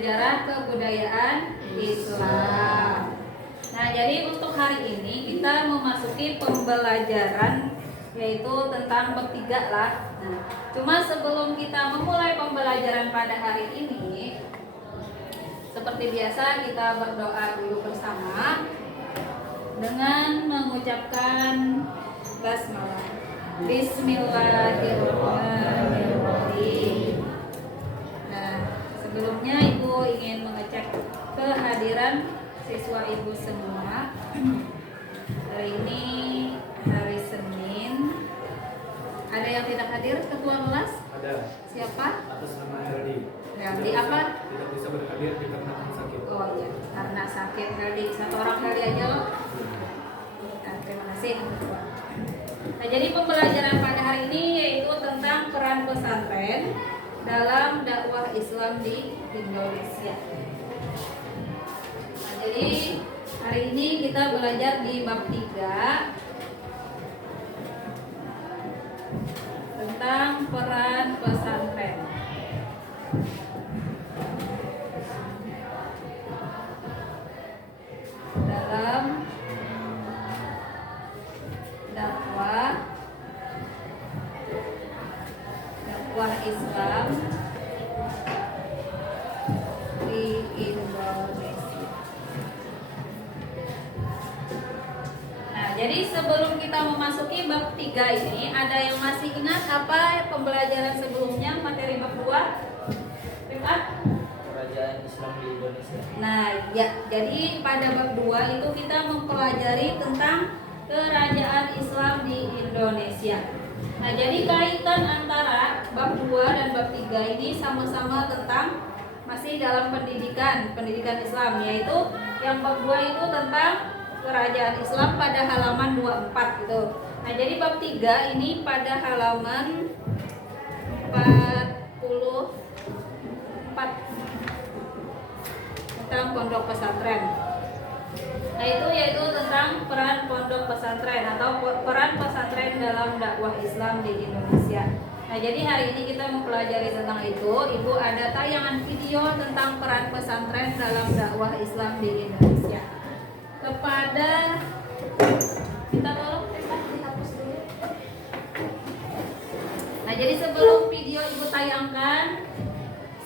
sejarah kebudayaan Islam. Nah, jadi untuk hari ini kita memasuki pembelajaran yaitu tentang bab 3 lah. Nah, cuma sebelum kita memulai pembelajaran pada hari ini, seperti biasa kita berdoa dulu bersama dengan mengucapkan basmalah. Bismillahirrahmanirrahim. Nah, sebelumnya Ibu ingin mengecek kehadiran siswa Ibu semua. Hari ini hari Senin. Ada yang tidak hadir ketua kelas? Ada. Siapa? Atas nama Herdi. Herdi apa? Tidak bisa berhadir dikarenakan sakit. Oh iya, karena sakit. Herdi, satu orang Herdi aja loh. Nah, terima kasih. Nah, jadi pembelajaran pada hari ini yaitu tentang peran pesantren dalam dakwah Islam di Indonesia. Nah, jadi hari ini kita belajar di bab 3 tentang peran pesantren. Dalam dakwah Islam di Indonesia. Nah, jadi sebelum kita memasuki bab 3 ini, ada yang masih ingat apa pembelajaran sebelumnya materi bab 2? Rifat? Kerajaan Islam di Indonesia. Nah, ya, jadi pada bab 2 itu kita mempelajari tentang kerajaan Islam di Indonesia. Nah, jadi kaitan antara bab 2 dan bab 3 ini sama-sama tentang masih dalam pendidikan Islam, yaitu yang bab 2 itu tentang kerajaan Islam pada halaman 24 gitu. Nah, jadi bab 3 ini pada halaman 44 tentang pondok pesantren. Nah, itu yaitu tentang peran pondok pesantren atau peran pesantren dalam dakwah Islam di Indonesia. Nah, jadi hari ini kita mempelajari tentang itu. Ibu ada tayangan video tentang peran pesantren dalam dakwah Islam di Indonesia. Kepada kita tolong dihapus dulu. Nah, jadi sebelum video Ibu tayangkan,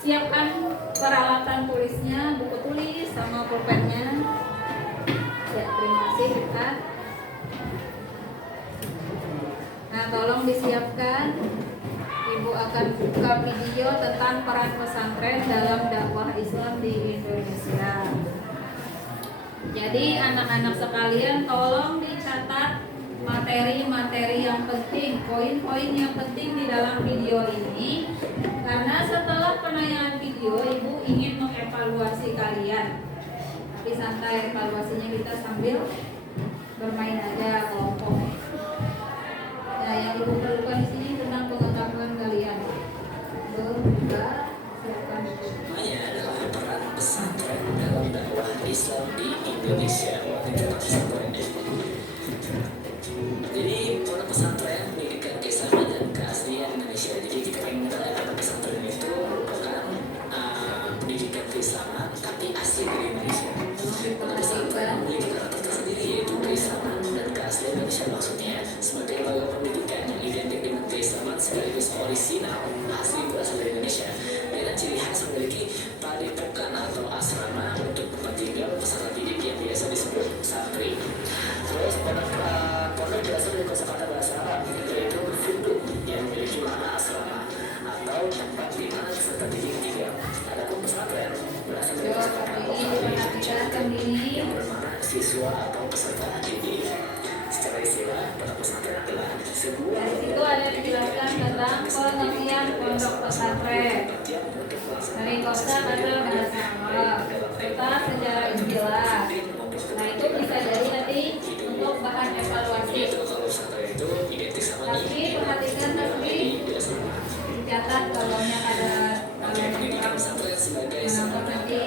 siapkan peralatan tulisnya, buku tulis sama pulpennya. Ya, terima kasih Kak. Nah, tolong disiapkan. Ibu akan buka video tentang peran pesantren dalam dakwah Islam di Indonesia. Jadi anak-anak sekalian tolong dicatat materi-materi yang penting, poin-poin yang penting di dalam video ini. Karena setelah penayangan video, Ibu ingin mengevaluasi kalian. Tapi santai, evaluasinya kita sambil bermain aja kelompok. Nah, yang Ibu perlukan di sini tentang pengetahuan kalian. Berbuka, silakan. Namanya adalah peran pesantren dalam dakwah Islam di Indonesia. Jadi peran pesantren mendidikan keislaman dan keaslian Indonesia. Jadi kita ingin mengatakan pesantren itu merupakan pendidikan keislaman tapi asli dari Indonesia. Pesantren memiliki karakter tersendiri yaitu keislaman dan keaslian Indonesia, maksudnya sebagai lembaga pendidikan yang identik dengan keislaman sekaligus orisinal asli berasal dari Indonesia dengan ciri khas memiliki padepokan atau asrama untuk tempat tinggal peserta didik yang biasa disebut santri. Terus pondok berasal dari kosakata bahasa Arab yaitu funduk yang memiliki makna asrama atau tempat di mana peserta didik tinggal. Adapun pesantren berasal dari kosakata yang bermakna siswa atau peserta didik. Secara istilah, pondok pesantren adalah sebuah. Dari situ ada dijelaskan tentang pengertian pondok pesantren. Dari kosakata bahasa Arab serta sejarah istilah. Nah, itu bisa jadi nanti untuk bahan evaluasi. Tapi perhatikan nanti dicatat kolomnya ada kenapa nanti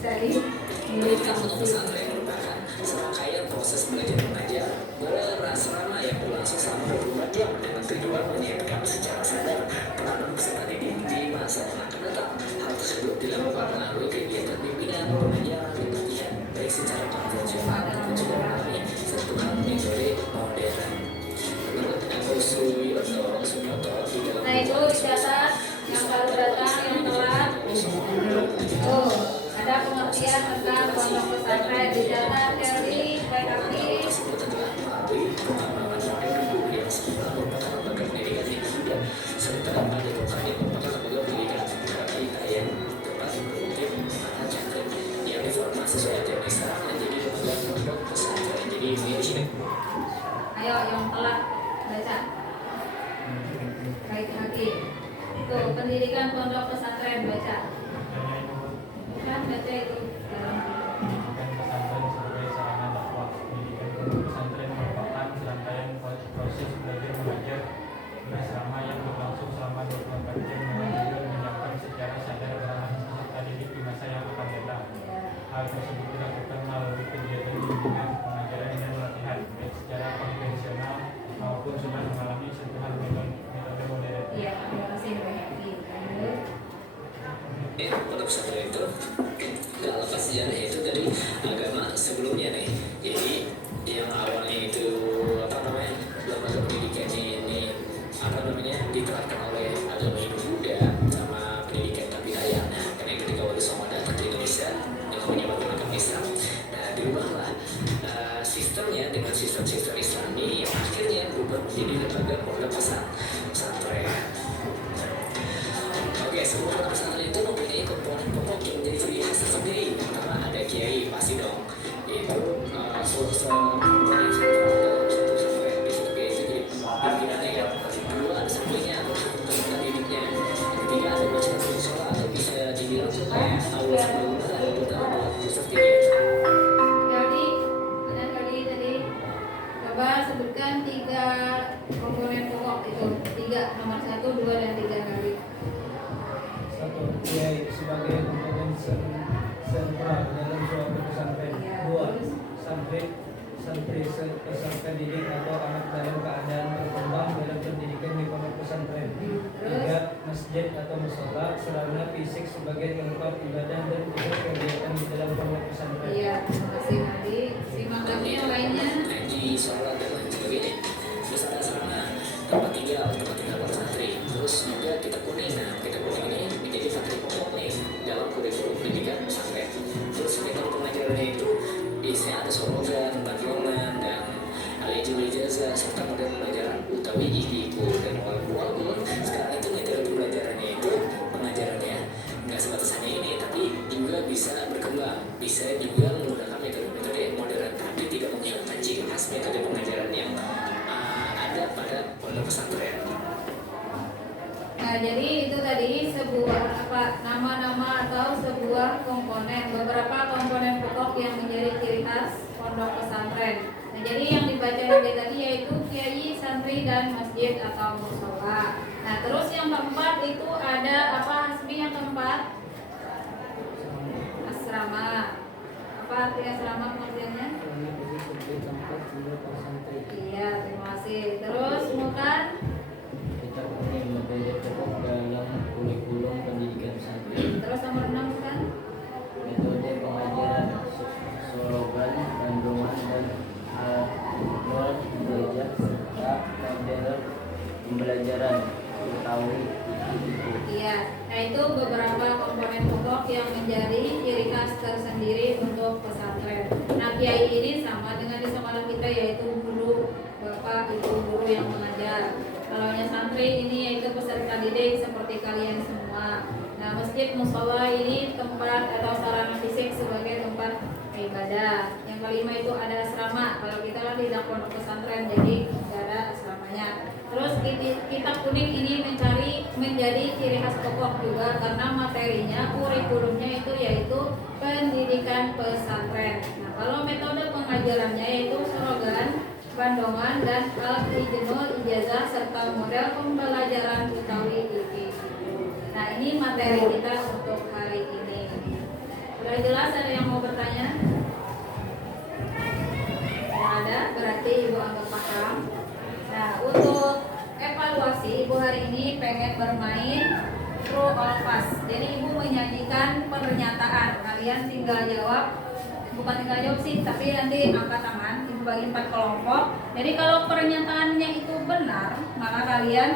bisa ditulis. Serangkaian proses belajar mengajar berasrama yang berlangsung selama 24 jam dengan tujuan menyiapkan secara sadar peranan peserta didik di masa yang akan datang. Hal tersebut tersebut dilakukan melalui kegiatan bimbingan, pengajaran, dan pelatihan baik secara konvensional maupun juga melalui sentuhan metode modern. Menurut Agus Suyoto di dalam Nah itu dicatat yang baru datang, yang telat. Oh, ada pengertian tentang pondok pesantren dicatat dari PKP. tersebut adalah melalui pengembangan modern guru yang semula merupakan lembaga pendidikan yang muda serta padepokan yang merupakan lembaga pendidikan tetapi yang tepat mengutip para cakri yang diformasi sesuai ajaran Islam menjadi lembaga pondok pesantren. Jadi ini di sini. Ayo yang telat baca. Baik lagi. Tuh pendidikan pondok pesantren baca. Kan baca itu dalam Pendidikan pesantren sebagai sarana dakwah. Pendidikan pondok pesantren merupakan serangkaian proses belajar mengajar berasrama yang berlangsung selama 24 jam dengan tujuan menyiapkan secara sadar gerakan peserta didik di masa yang akan datang. Hal tersebut dilakukan melalui kegiatan bimbingan, pengajaran dan latihan, baik secara konvensional maupun sudah mengalami sentuhan metode modern. Iya, terima kasih Mbak Heti. Lanjut. Pondok pesantren itu nggak lepas sejarahnya itu dari agama sebelumnya nih. Jadi yang awalnya itu apa namanya lembaga pendidikannya ini apa namanya diterapkan oleh agama Hindu Buddha sama pendidikan Kabinaya. Karena ketika Wali Songo datang ke Indonesia yang menyebarkan agama Islam, nah dirubahlah sistemnya dengan sistem-sistem Islami yang akhirnya berubah menjadi lembaga pondok pesantren. Oke, sebuah pondok pesantren itu mempunyai komponen pokok yang menjadi ciri khas tersendiri. Pertama ada kiai, pasti dong. Itu sosok paling sentral dalam satu pesantren. Di situ kiai itu jadi pimpinannya kan. Kedua ada santrinya atau peserta didiknya. Yang ketiga ada bacaan musola atau bisa dibilang aula bangunan ada beberapa seperti itu. Jadi, ada kali tadi coba sebutkan 3 komponen pokok itu. 3, nomor 1, 2, dan 3 kali. Satu, kiai sebagai komponen sentral dalam suatu pesantren. Dua, santri peserta didik atau anak dalam keadaan berkembang dalam pendidikan di pondok pesantren. Tiga, masjid atau musola sarana fisik sebagai tempat ibadah dan pusat kegiatan di dalam pondok pesantren. Iya, terima kasih Nadi. Simak lagi yang lainnya. Ngaji, sholat dan lain sebagainya. Terus ada sarana tempat tinggal para santri. Terus juga kitab kuning. Nah, kitab kuning ini menjadi materi pokok nih dalam kurikulum pendidikan pesantren. Terus metode pengajarannya itu isinya ada slogan, bandolan, dan al-ijazah serta model pembelajaran utawi ibu dan walaupun sekarang itu metode pembelajarannya itu pengajarannya nggak sebatas hanya ini, tapi juga bisa berkembang, bisa juga menggunakan metode-metode modern, tapi tidak menghilangkan ciri khas metode pengajaran yang ada pada pondok pesantren. Nah, jadi itu tadi sebuah nama-nama atau sebuah komponen, beberapa komponen pokok yang menjadi ciri khas pondok pesantren. Nah, jadi yang dibaca tadi yaitu kiai, santri, dan masjid atau musola. Nah, terus yang keempat itu ada apa Hasbi yang keempat? Asrama. Apa arti asrama pengertiannya? Sarana fisik sebagai tempat tidur para santri. Iya, terima kasih. Terus bukan? Kitab kuning materi pokok dalam kurikulum pendidikan pesantren. Terus nomor 6 bukan? Metode pengajaran, slogan, panduan dan alur belajar serta model pembelajaran utawi ibu. Iya, nah itu beberapa komponen pokok yang menjadi ciri khas tersendiri untuk pesantren. Nah, kiai ini sama dengan di sekolah kita yaitu guru, bapak, ibu guru yang mengajar. Kalau yang santri ini yaitu peserta didik seperti kalian semua. Nah, masjid musola ini tempat atau sarana fisik sebagai tempat ibadah. Yang kelima itu ada asrama. Kalau kita kan tidak pondok pesantren, jadi tidak ada asramanya. Terus kitab kuning ini menjadi ciri khas pokok juga karena materinya, kurikulumnya itu yaitu pendidikan pesantren. Nah, kalau metode pengajarannya yaitu slogan, bandongan, dan ijazah serta model pembelajaran utawi IPI. Nah, ini materi kita untuk hari ini. Sudah jelas, ada yang mau bertanya? Tidak ada, berarti Ibu anggap paham. Nah, untuk evaluasi Ibu hari ini pengen bermain True or false. Jadi ibu menyajikan pernyataan. Kalian tinggal jawab. Bukan tinggal jawab sih, tapi nanti angkat tangan. Ibu bagi 4 kelompok. Jadi kalau pernyataannya itu benar, maka kalian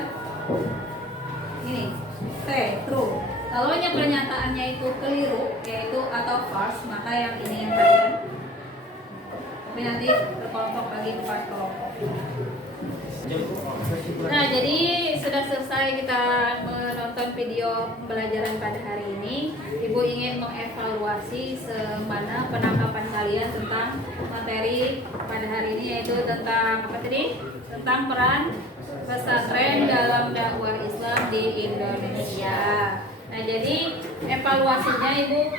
ini T, true. Kalau pernyataannya itu keliru, yaitu atau false, maka yang ini yang kalian. Tapi nanti berkelompok lagi 4 kelompok. Nah, jadi sudah selesai kita menonton video pembelajaran pada hari ini. Ibu ingin mengevaluasi semana penangkapan kalian tentang materi pada hari ini, yaitu tentang apa tadi? Tentang peran pesantren dalam dakwah Islam di Indonesia. Nah, jadi evaluasinya ibu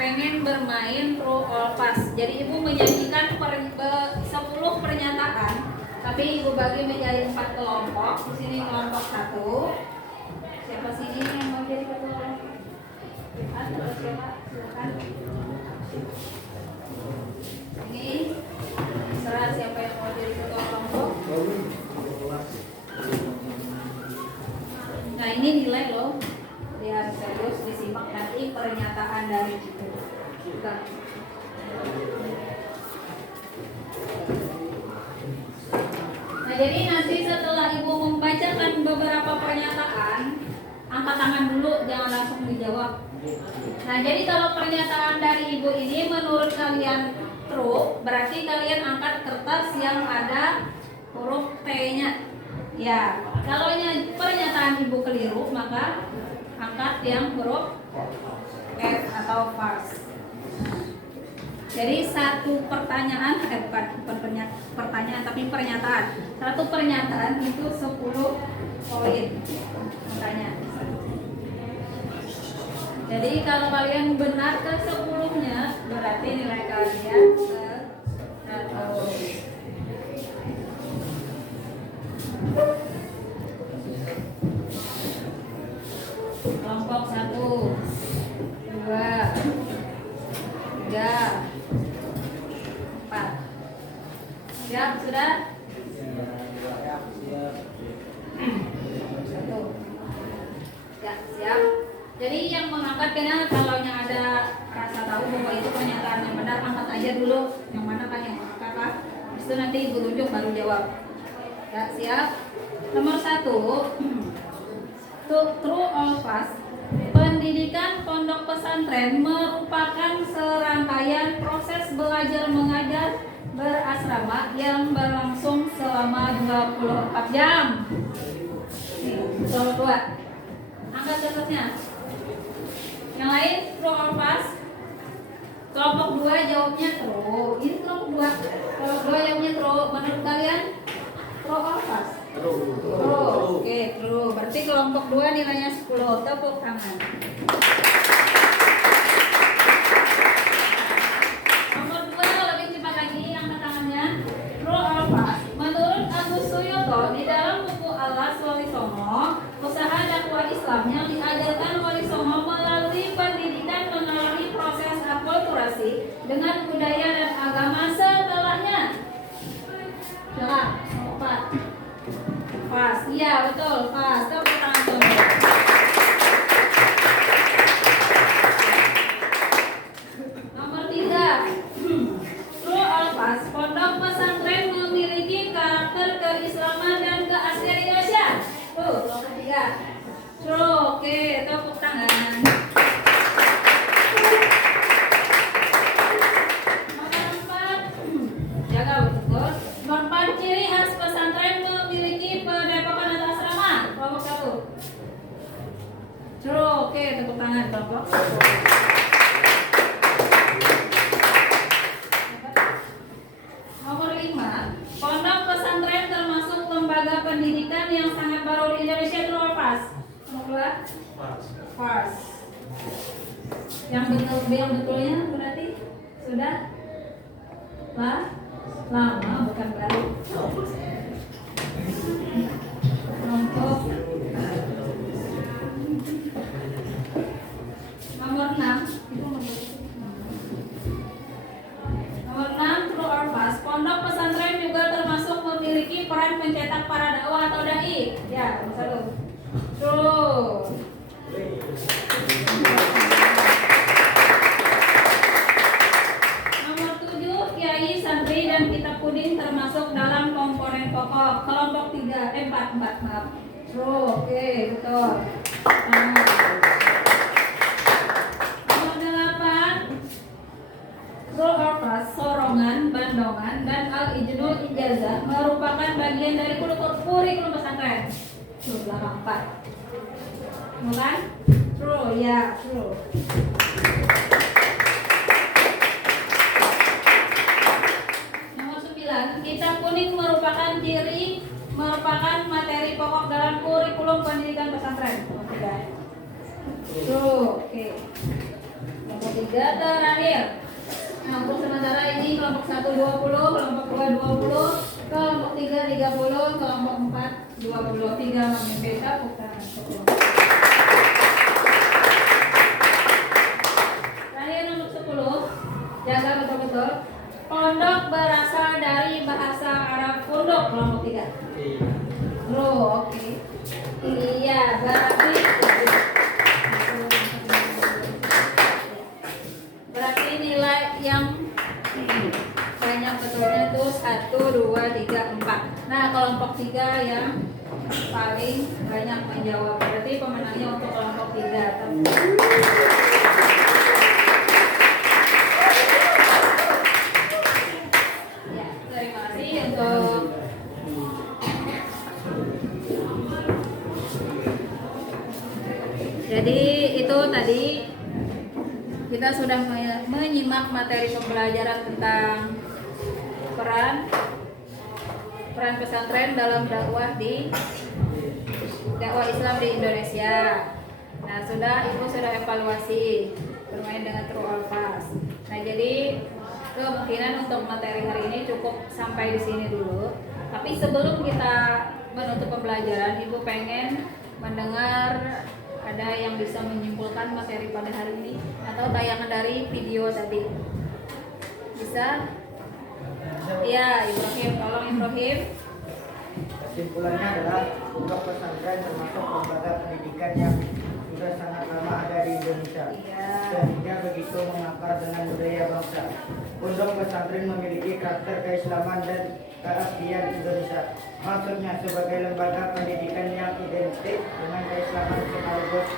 pengen bermain true or false. Jadi ibu menyajikan 10 pernyataan, tapi ibu bagi menjadi 4 kelompok. Di sini kelompok 1. Siapa sini yang mau jadi ketua kelompok? Atau siapa? Silakan. Ini serah siapa yang mau jadi ketua kelompok. Nah, ini nilai loh. Dia harus serius disimak nanti pernyataan dari itu. Nah, jadi nanti setelah ibu membacakan beberapa pernyataan, angkat tangan dulu, jangan langsung dijawab. Nah, jadi kalau pernyataan dari ibu ini menurut kalian true, berarti kalian angkat kertas yang ada huruf T-nya. Ya, kalau pernyataan ibu keliru, maka angkat yang huruf F atau false. Jadi satu pertanyaan, bukan pertanyaan tapi pernyataan. Satu pernyataan itu 10 poin makanya. Jadi kalau kalian benar ke 10-nya, berarti nilai kalian ke 1. Kelompok 1, 2, 3, 4. Siap sudah? 1. Ya, siap. Jadi yang mengangkatnya kalau ada rasa tahu bahwa itu pernyataan yang benar, angkat aja dulu. Yang mana kan yang angkat lah. Habis itu nanti ibu tunjuk baru jawab. Ya, siap. Nomor 1. True or false? Pendidikan pondok pesantren merupakan serangkaian proses belajar mengajar berasrama yang berlangsung selama 24 jam. Kelompok 2. Angkat kertasnya. Yang lain true or false? Kelompok 2 jawabnya true. Ini kelompok 2. Kelompok 2 jawabnya true. Menurut kalian true or false? True. Oke, true. Berarti kelompok 2 nilainya 10. Tepuk tangan. Nomor 2 lebih cepat lagi angkat tangannya. True or false? Menurut Agus Suyoto di dalam buku Alas Wali Songo, usaha dakwah Islam yang diajarkan Wali Songo melalui pendidikan mengalami proses akulturasi dengan budaya dan agama setelahnya. Coba, 4. Pas, iya betul, pas. Tepuk tangan dulu. Nomor 3. True or false? Pondok pesantren memiliki karakter keislaman dan keaslian Indonesia. Tuh, nomor 3. True, oke, tepuk tangan. Nomor 4. Jaga betul. Nomor 4, ciri khas pesantren memiliki padepokan atau asrama. Kelompok 1. True, oke, tepuk tangan kelompok. Nomor 5, pondok pesantren termasuk lembaga pendidikan yang sangat baru di Indonesia. True or false? Nomor 2. False. Yang betulnya berarti sudah lama, bukan baru. Kelompok nomor 6. Nomor 6, true or false? Pondok pesantren juga termasuk memiliki peran mencetak para dakwah atau dai. Ya, nomor 1. True. maaf. True, oke, betul. Nomor 8. True or false, sorongan, bandongan, dan al-ijnul ijazah merupakan bagian dari kurikulum pesantren. True, belakang 4. Bukan? True, ya, true. Nomor 9, kitab kuning merupakan materi pokok dalam kurikulum pendidikan pesantren. Nomor 3. True, oke. Nomor 3 terakhir. Nah, untuk sementara ini kelompok 1 20, kelompok 2 20, kelompok 3 30, kelompok 4 23 memimpin tepuk tangan. Terakhir nomor 10, jaga betul-betul. Pondok berasal dari bahasa Arab pondok, kelompok 3. True, oke. Iya, berarti nilai yang banyak betulnya itu 1, 2, 3, 4. Nah, kelompok 3 yang paling banyak menjawab. Berarti pemenangnya untuk kelompok 3. Ya, terima kasih untuk jadi itu tadi kita sudah menyimak materi pembelajaran tentang peran pesantren dalam dakwah Islam di Indonesia. Nah, Ibu sudah evaluasi bermain dengan true or false. Nah, jadi kemungkinan untuk materi hari ini cukup sampai di sini dulu. Tapi sebelum kita menutup pembelajaran, Ibu pengen mendengar ada yang bisa menyimpulkan materi pada hari ini atau tayangan dari video tadi. Bisa? Iya, Ibrahim, tolong Ibrahim. Kesimpulannya adalah pondok pesantren termasuk lembaga pendidikan yang sudah sangat lama ada di Indonesia, sehingga begitu mengakar dengan budaya bangsa. Pondok pesantren memiliki karakter keislaman dan keaslian Indonesia. Maksudnya sebagai lembaga pendidikan yang identik dengan keislaman sekaligus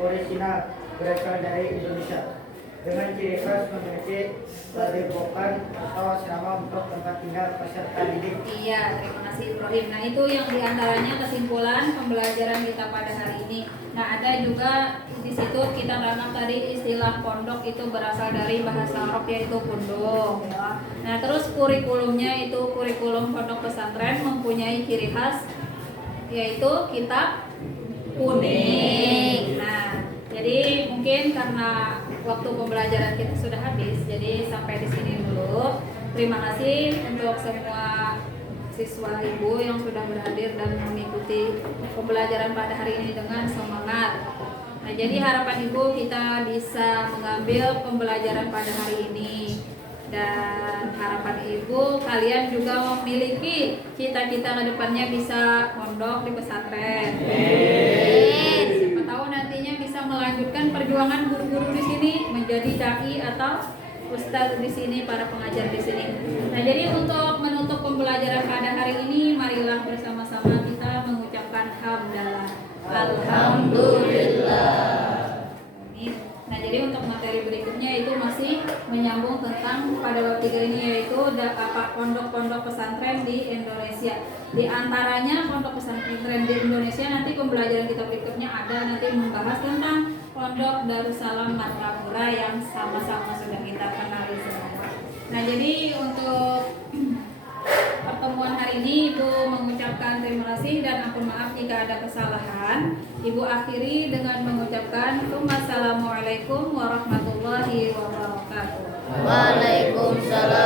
orisinal berasal dari Indonesia, dengan ciri khas memiliki padepokan atau asrama untuk tempat tinggal peserta didik. Iya, terima kasih Ibrahim. Nah, itu yang diantaranya kesimpulan pembelajaran kita pada hari ini. Nah, ada juga di situ kita tanam tadi istilah pondok itu berasal dari bahasa Arab yaitu pondok. Ya. Nah, terus kurikulumnya itu kurikulum pondok pesantren mempunyai ciri khas yaitu kitab kuning. Nah, jadi mungkin karena waktu pembelajaran kita sudah habis, jadi sampai di sini dulu. Terima kasih untuk semua siswa Ibu yang sudah berhadir dan mengikuti pembelajaran pada hari ini dengan semangat. Nah, jadi harapan Ibu kita bisa mengambil pembelajaran pada hari ini. Dan harapan Ibu kalian juga memiliki cita-cita ke depannya bisa mondok di pesantren. Siapa tahu nantinya bisa melanjutkan perjuangan guru-guru di sini menjadi dai atau ustadz di sini, para pengajar di sini. Nah, jadi untuk menutup pembelajaran pada hari ini, marilah bersama-sama kita mengucapkan hamdalah. Alhamdulillah. Nah, jadi untuk materi berikutnya itu masih menyambung tentang pada bab 3 ini, yaitu pondok-pondok pesantren di Indonesia. Di antaranya pondok pesantren di Indonesia, nanti pembelajaran kita berikutnya ada nanti membahas tentang Pondok Darussalam Martapura yang sama-sama sudah kita kenali semua. Nah, jadi untuk pertemuan hari ini Ibu mengucapkan terima kasih dan ampun maaf jika ada kesalahan. Ibu akhiri dengan mengucapkan Assalamualaikum warahmatullahi wabarakatuh. Waalaikumsalam